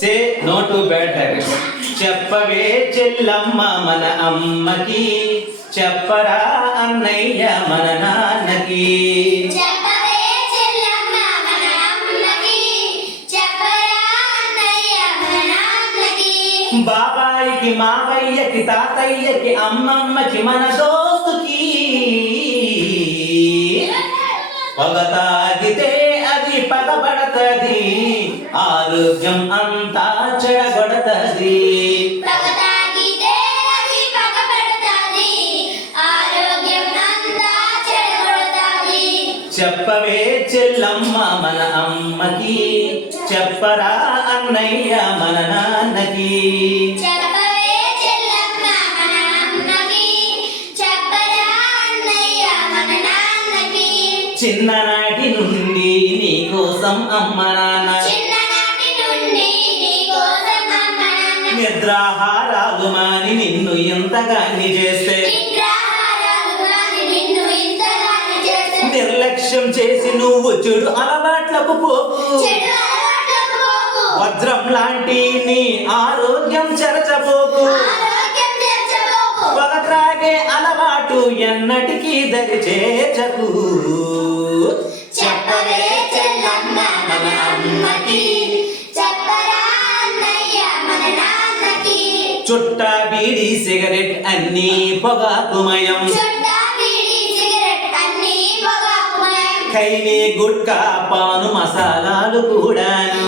Say no to bad habits. చెప్పవే చెల్లమ్మ మన అమ్మకి చెప్పరా అన్నయ్య మన నాన్నకి. బాబాయికి మావయ్యకి తాతయ్యకి అమ్మమ్మకి మన దోస్తుకి. పొగ తాగితే అది పగబడతది. ఆరోగ్యం అంతా చెడగొడతది. పగతాగితే అది పగబడతాది ఆరోగ్యం అంతా చెడగొడతాది. చెప్పవే చెల్లమ్మ మన అమ్మకి చెప్పరా అన్నయ్య మన నాన్నకి. చెప్పవే చెల్లమ్మ మన అమ్మకి చెప్పరా అన్నయ్య మన నాన్నకి. చిన్ననాటి నుండి నీకోసం అమ్మ నాన్న. నిద్రాహారాలు మాని నిన్ను ఎంతగాని చేస్తే. నిర్లక్ష్యం చేసి నువ్వు చెడు అలవాట్లకు పోకు. వజ్రం లాంటి నీ ఆరోగ్యం చెరచబోకు. పొగ త్రాగే అలవాటు ఎన్నటికీ దరి చుట్ట బీడి సిగరెట్ అన్నీ పొగాకుమయం. ఖైనీ గుట్కా పాను మసాలాలు కూడాను.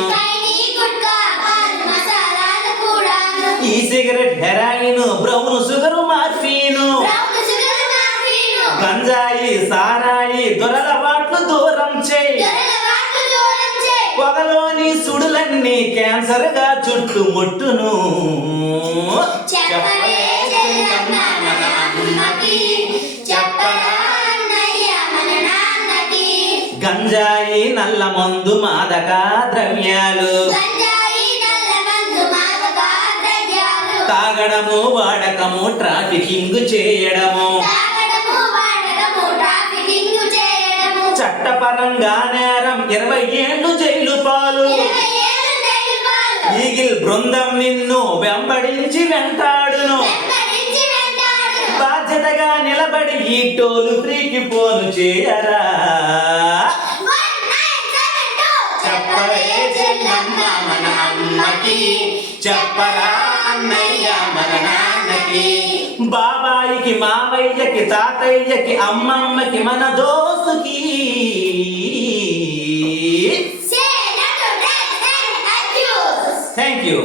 ఈ cigarette heroin brown sugar morphine. గంజాయి సారాయి దొరల వాట్లు దూరం చేయి పొగలోని సుడులన్నీ క్యాన్సర్గా చుట్టుముట్టును. గంజాయి నల్ల మందు మాదక ద్రవ్యాలు. తాగడము వాడకము ట్రాఫికింగ్ చేయడము. చట్టపరంగా నేరం. ఇరవై ఏళ్ళు జైలు పాలు. ఈగిల్ బృందం నిన్ను వెంబడించి వెంటాడును. బాధ్యతగా నిలబడి ఈ టోలు ఫ్రీకి పోను చేయరా. 1972 చెప్పవే చెల్లమ్మ మన అమ్మకి. చెప్పరా. అన్నయ్య మన నాన్నకి. బాబాయికి మావయ్యకి తాతయ్యకి అమ్మమ్మకి మన abuse. Thank you